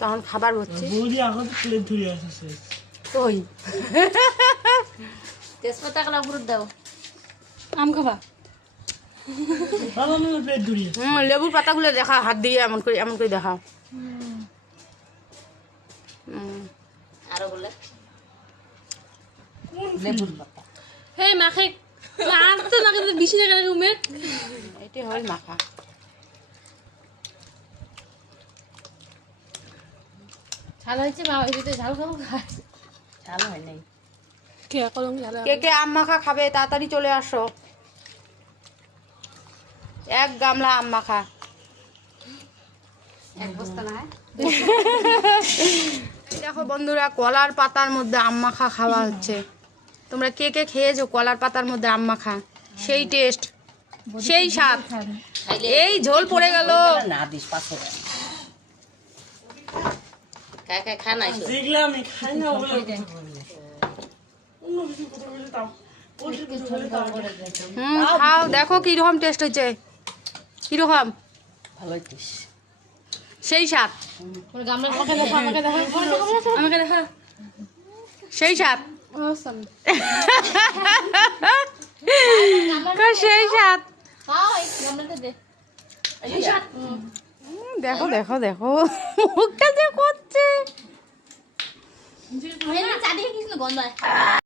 তখন খাবার হচ্ছে বৌদি এখন প্লেট ধরে আসছে ওই তেজপাতা কলা পুরো দাও আম খাবা বাবা আমি প্লেট ধরে লেবুর পাতাগুলো দেখা হাত দিয়ে এমন করে দেখা আরো বলে লেবুর পাতা হে মাখে আর তো না কিন্তু বেশি টাকা উমে এটি হল মাখা ঝাল হয়েছে মা হয়েছে তো ঝাল খাবো ঝাল হয় নাই কে কে আম মাখা খাবে তাড়াতাড়ি চলে আসো এক গামলা আম মাখা এক বস্তা না দেখো বন্ধুরা কলার পাতার মধ্যে আম মাখা খাওয়া হচ্ছে তোমরা কে কে খেয়েছো কলার পাতার মধ্যে আম মাখা সেই টেস্ট সেই স্বাদ এই ঝোল পড়ে গেল না দিস পাঁচশো খাই খা নাই দেখলে আমি খাই না বলে অন্য কিছু কথা বলে দাও খাও দেখো কিরকম টেস্ট হচ্ছে কিরকম ভালো হইতিস সেই স্বাদ গামলা আমাকে দেখা সেই স্বাদ সেই স্বাদ দেখো দেখো দেখো মুখটা যে করছে চারিদিকে কিছু গন্ধ